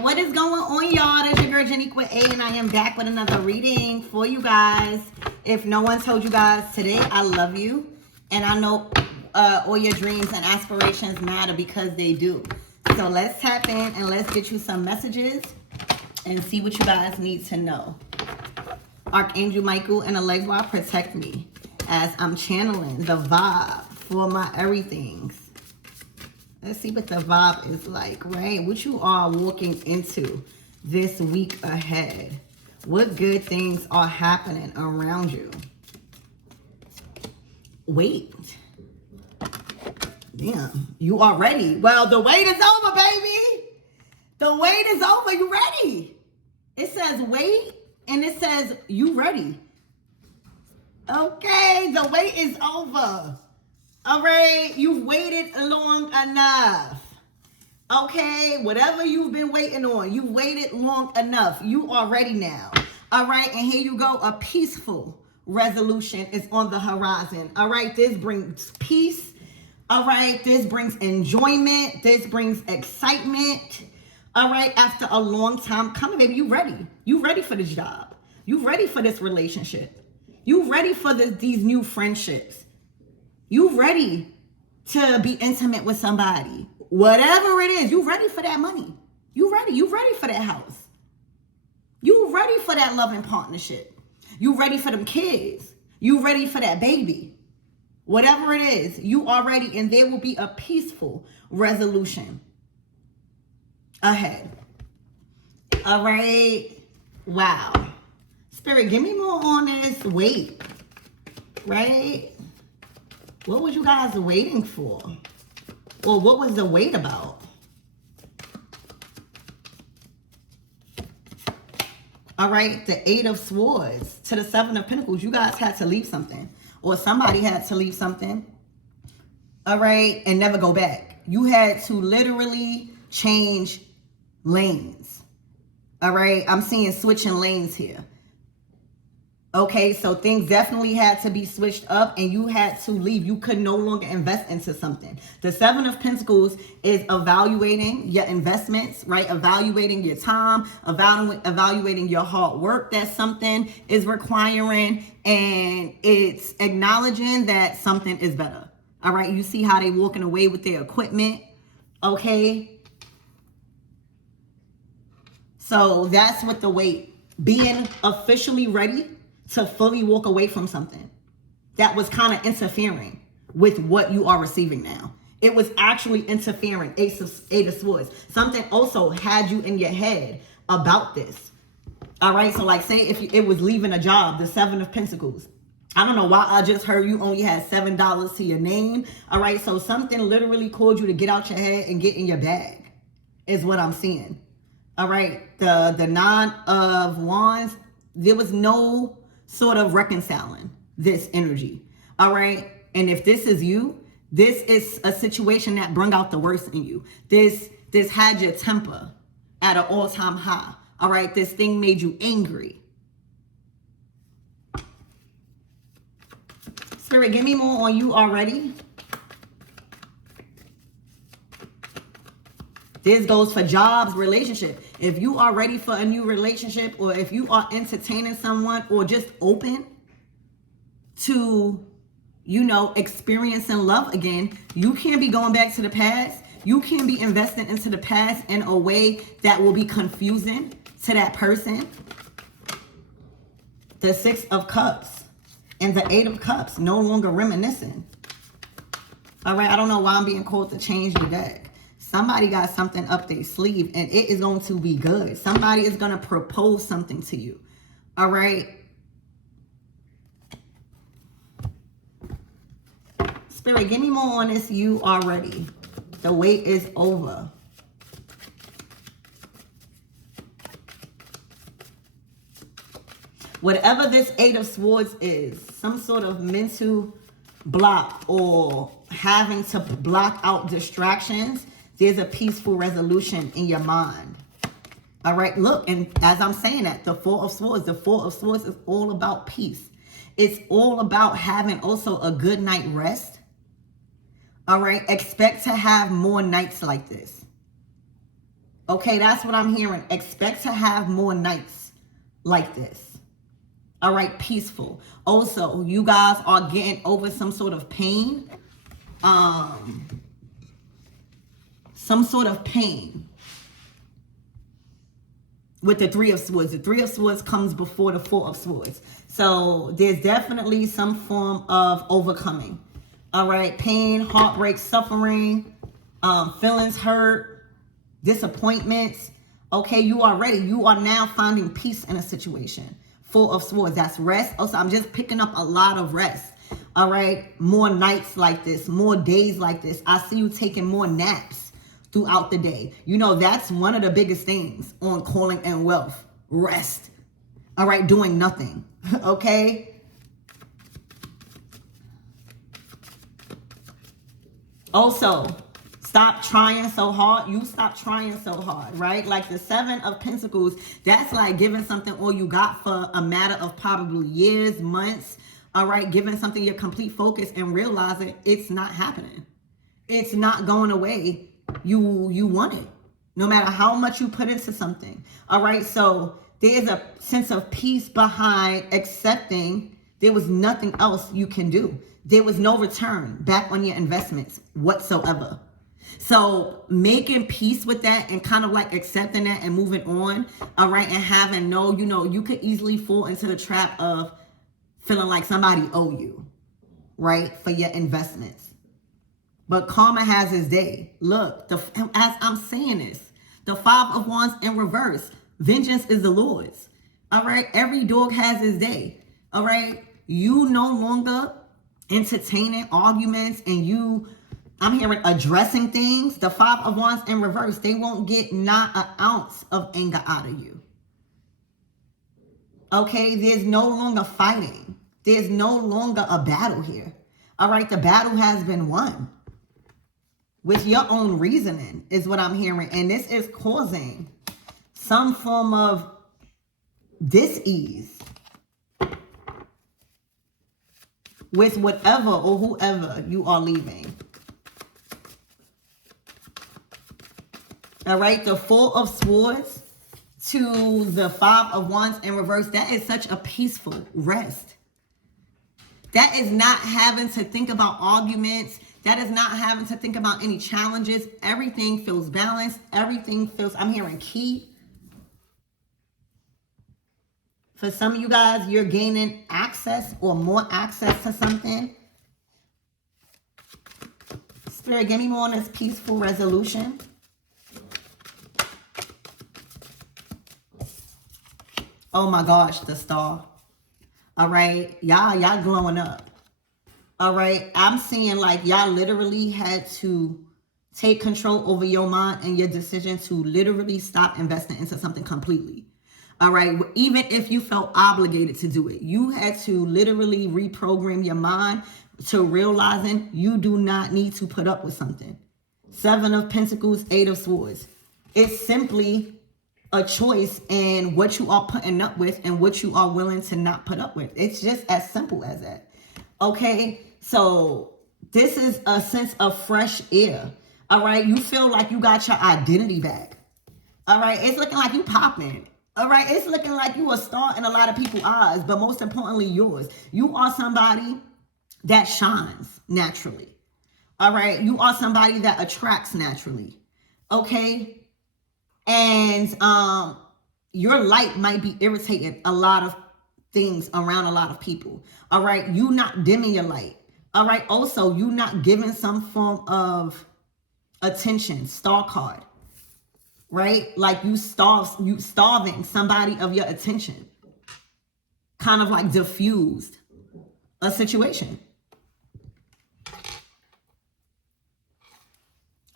What is going on, y'all? This your girl Janiqua A, and I am back with another reading for you guys. If no one told you guys today, I love you, and I know all your dreams and aspirations matter because they do. So let's tap in and let's get you some messages and see what you guys need to know. Archangel Michael and Allegra, protect me as I'm channeling the vibe for my everythings. Let's see what the vibe is like, right? What you are walking into this week ahead. What good things are happening around you? Wait. Damn, you are ready. Well, the wait is over, baby. The wait is over. You ready? It says wait, and it says you ready. Okay, the wait is over. All right, you've waited long enough. Okay, whatever you've been waiting on, you've waited long enough. You are ready now. All right, and here you go. A peaceful resolution is on the horizon. All right, this brings peace. All right, this brings enjoyment. This brings excitement. All right, after a long time coming, baby, you ready. You ready for this job. You ready for this relationship. You ready for these new friendships. You ready to be intimate with somebody. Whatever it is, you ready for that money. You ready for that house. You ready for that loving partnership. You ready for them kids. You ready for that baby. Whatever it is, you are ready, and there will be a peaceful resolution ahead. All right. Wow. Spirit, give me more on this wait. Right? What was you guys waiting for? Or what was the wait about? All right, the Eight of Swords to the Seven of Pentacles. You guys had to leave something. Or somebody had to leave something. All right, and never go back. You had to literally change lanes. All right, I'm seeing switching lanes here. Okay, so things definitely had to be switched up, and you had to leave. You could no longer invest into something. The Seven of Pentacles is evaluating your investments, right? Evaluating your time, evaluating your hard work that something is requiring, and it's acknowledging that something is better. All right, you see how they walking away with their equipment, okay? So that's what the wait, being officially ready to fully walk away from something that was kind of interfering with what you are receiving now. It was actually Eight of Swords. Something also had you in your head about this. All right, so like say if it was leaving a job, the Seven of Pentacles. I don't know why I just heard you only had $7 to your name. All right, so something literally called you to get out your head and get in your bag is what I'm seeing. All right, the Nine of Wands, there was no sort of reconciling this energy. All right, and if this is you, this is a situation that brought out the worst in you. This had your temper at an all-time high. All right, this thing made you angry. Spirit, give me more on you already. This goes for jobs, relationship. If you are ready for a new relationship, or if you are entertaining someone, or just open to, experiencing love again, you can't be going back to the past. You can't be investing into the past in a way that will be confusing to that person. The Six of Cups and the Eight of Cups, no longer reminiscing. All right, I don't know why I'm being called to change the deck. Somebody got something up their sleeve, and it is going to be good. Somebody is going to propose something to you. All right. Spirit, give me more on this. You are ready. The wait is over. Whatever this Eight of Swords is, some sort of mental block or having to block out distractions, there's a peaceful resolution in your mind. All right, look, and as I'm saying that, the Four of Swords is all about peace. It's all about having also a good night rest. All right, expect to have more nights like this. Okay, that's what I'm hearing. Expect to have more nights like this. All right, peaceful. Also, you guys are getting over some sort of pain. Some sort of pain with the Three of Swords. The Three of Swords comes before the Four of Swords. So there's definitely some form of overcoming. All right, pain, heartbreak, suffering, feelings hurt, disappointments. Okay, you are ready. You are now finding peace in a situation. Four of Swords, that's rest. Also, I'm just picking up a lot of rest. All right, more nights like this, more days like this. I see you taking more naps throughout the day. You know, that's one of the biggest things on calling in wealth. Rest. All right, doing nothing. Okay. Also, stop trying so hard. You stop trying so hard, right? Like the Seven of Pentacles, that's like giving something all you got for a matter of probably years, months. All right, giving something your complete focus and realizing it's not happening. It's not going away. You want it, no matter how much you put into something. All right, so there's a sense of peace behind accepting there was nothing else you can do. There was no return back on your investments whatsoever. So making peace with that and kind of like accepting that and moving on, all right, and having you could easily fall into the trap of feeling like somebody owe you, right, for your investments. But karma has its day. Look, as I'm saying this, the Five of Wands in reverse. Vengeance is the Lord's. All right, every dog has his day. All right, you no longer entertaining arguments and I'm hearing addressing things. The Five of Wands in reverse, they won't get not an ounce of anger out of you. Okay, there's no longer fighting. There's no longer a battle here. All right, the battle has been won with your own reasoning is what I'm hearing. And this is causing some form of dis-ease with whatever or whoever you are leaving. All right, the Four of Swords to the Five of Wands in reverse, that is such a peaceful rest. That is not having to think about arguments. That is not having to think about any challenges. Everything feels balanced. Everything feels, I'm hearing key. For some of you guys, you're gaining access or more access to something. Spirit, give me more on this peaceful resolution. Oh my gosh, the Star. All right, y'all glowing up. All right, I'm seeing like y'all literally had to take control over your mind and your decision to literally stop investing into something completely. All right, even if you felt obligated to do it, you had to literally reprogram your mind to realizing you do not need to put up with something. Seven of Pentacles, Eight of Swords. It's simply a choice in what you are putting up with and what you are willing to not put up with. It's just as simple as that. Okay, so this is a sense of fresh air. All right, you feel like you got your identity back. All right, it's looking like you popping. All right, it's looking like you a star in a lot of people's eyes, but most importantly yours. You are somebody that shines naturally. All right, you are somebody that attracts naturally. Okay, and your light might be irritating a lot of things around a lot of people. All right, you not dimming your light. All right, also you not giving some form of attention, star card, right? Like you starving somebody of your attention, kind of like diffused a situation.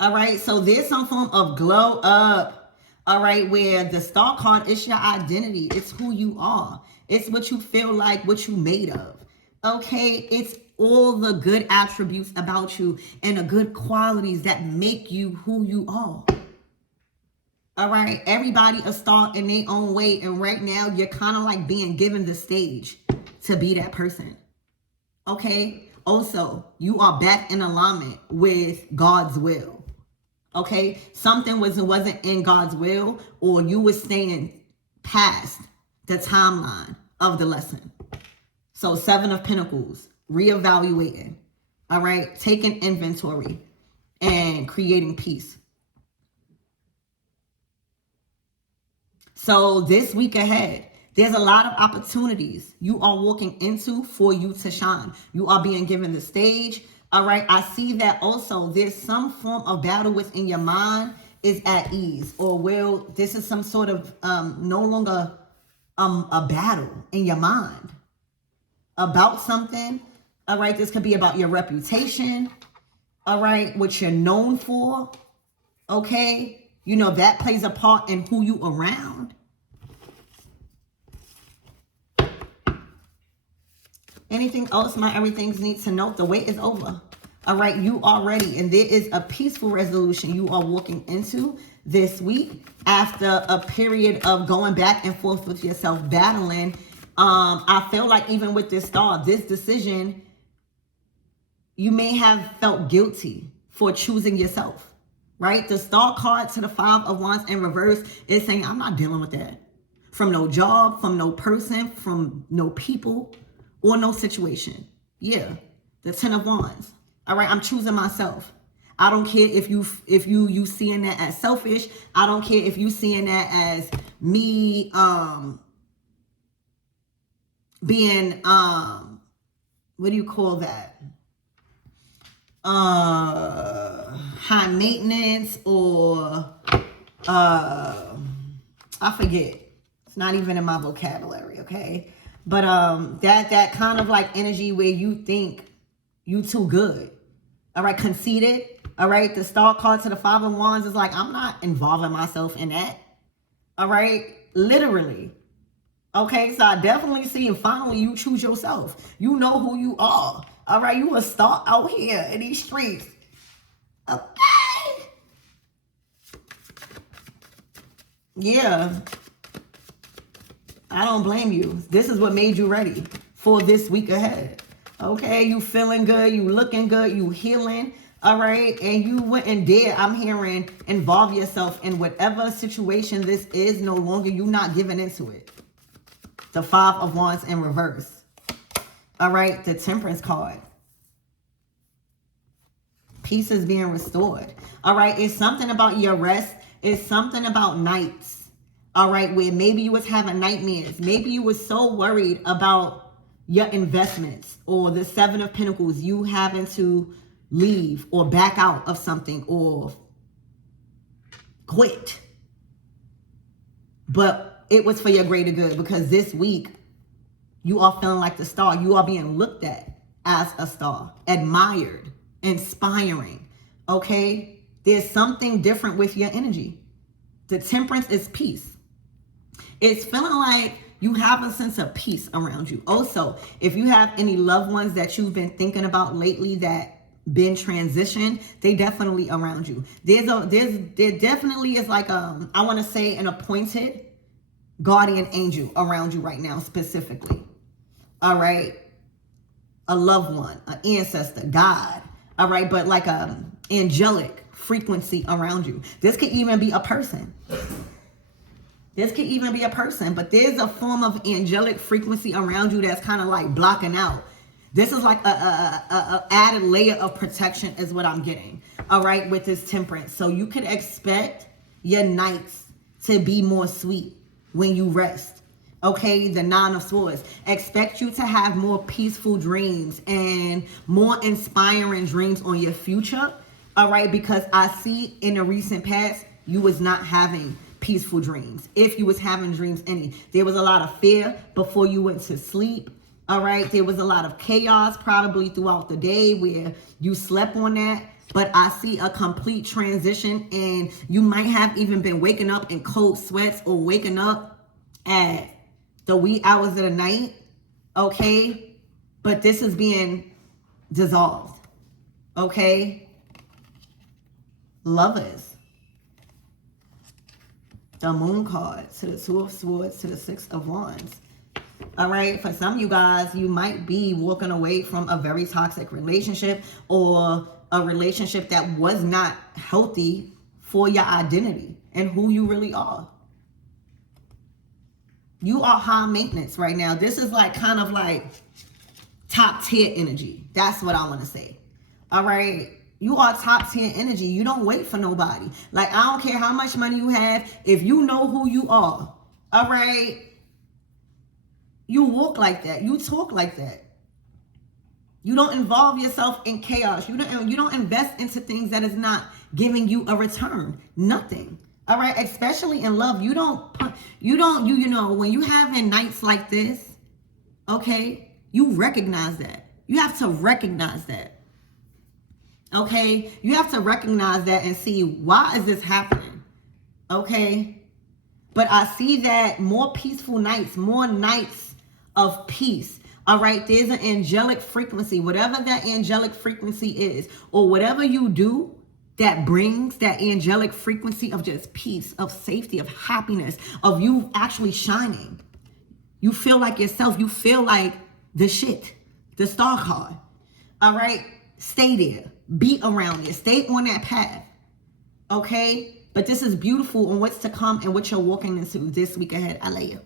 All right, so there's some form of glow up. All right, where the star card is your identity. It's who you are. It's what you feel like, what you made of. Okay, it's all the good attributes about you and the good qualities that make you who you are. All right, everybody a star in their own way. And right now, you're kind of like being given the stage to be that person. Okay, also, you are back in alignment with God's will. Okay, something wasn't in God's will, or you were staying past the timeline of the lesson. So 7 of Pentacles, reevaluating, all right, taking inventory and creating peace. So this week ahead, there's a lot of opportunities you are walking into for you to shine. You are being given the stage. All right. I see that also there's some form of battle within your mind is at ease, or this is some sort of no longer a battle in your mind about something. All right. This could be about your reputation. All right. What you're known for. Okay. You know, that plays a part in who you around. Anything else my everything's need to know? The wait is over. All right, you are ready. And there is a peaceful resolution you are walking into this week after a period of going back and forth with yourself, battling. I feel like even with this star, this decision, you may have felt guilty for choosing yourself, right? The star card to the 5 of Wands in reverse is saying, I'm not dealing with that. From no job, from no person, from no people, or no situation. Yeah, the 10 of Wands. All right, I'm choosing myself. I don't care if you seeing that as selfish. I don't care if you seeing that as me being what do you call that? High maintenance, or I forget. It's not even in my vocabulary, okay? But that kind of like energy where you think you too good. All right, conceited. All right, the star card to the 5 of Wands is like, I'm not involving myself in that. All right, literally. Okay, so I definitely see, and finally you choose yourself. You know who you are. All right, you a star out here in these streets. Okay. Yeah. I don't blame you. This is what made you ready for this week ahead. Okay, you feeling good, you looking good, you healing, all right? And you wouldn't dare, I'm hearing, involve yourself in whatever situation this is. No longer, you not giving into it. The 5 of Wands in reverse. All right, the Temperance card. Peace is being restored. All right, it's something about your rest. It's something about nights. All right, where maybe you was having nightmares. Maybe you was so worried about your investments, or the 7 of Pentacles, you having to leave or back out of something or quit. But it was for your greater good, because this week you are feeling like the star. You are being looked at as a star, admired, inspiring. Okay, there's something different with your energy. The Temperance is peace. It's feeling like you have a sense of peace around you. Also, if you have any loved ones that you've been thinking about lately that been transitioned, they definitely around you. There definitely is like I want to say an appointed guardian angel around you right now, specifically. All right, a loved one, an ancestor, God. All right, but like a angelic frequency around you. This could even be a person. This could even be a person, but there's a form of angelic frequency around you that's kind of like blocking out. This is like a added layer of protection is what I'm getting. All right, with this Temperance. So you could expect your nights to be more sweet when you rest. Okay, the 9 of Swords. Expect you to have more peaceful dreams and more inspiring dreams on your future. All right, because I see in the recent past, you was not having peaceful dreams. If you was having dreams there was a lot of fear before you went to sleep. All right, there was a lot of chaos probably throughout the day where you slept on that. But I see a complete transition, and you might have even been waking up in cold sweats or waking up at the wee hours of the night. Okay, but this is being dissolved. Okay, Lovers. The Moon card to the 2 of Swords to the 6 of Wands. All right, for some of you guys, you might be walking away from a very toxic relationship, or a relationship that was not healthy for your identity and who you really are. You are high maintenance right now. This is like kind of like top tier energy. That's what I want to say. All right. You are top tier energy. You don't wait for nobody. Like, I don't care how much money you have. If you know who you are, all right, you walk like that. You talk like that. You don't involve yourself in chaos. You don't invest into things that is not giving you a return. Nothing. All right. Especially in love. You know, when you having nights like this, okay, you recognize that. You have to recognize that. Okay, you have to recognize that and see, why is this happening? Okay, but I see that more peaceful nights, more nights of peace. All right, there's an angelic frequency, whatever that angelic frequency is, or whatever you do that brings that angelic frequency of just peace, of safety, of happiness, of you actually shining. You feel like yourself. You feel like the shit, the star card. All right, stay there. Be around it. Stay on that path. Okay? But this is beautiful on what's to come and what you're walking into this week ahead. I love you.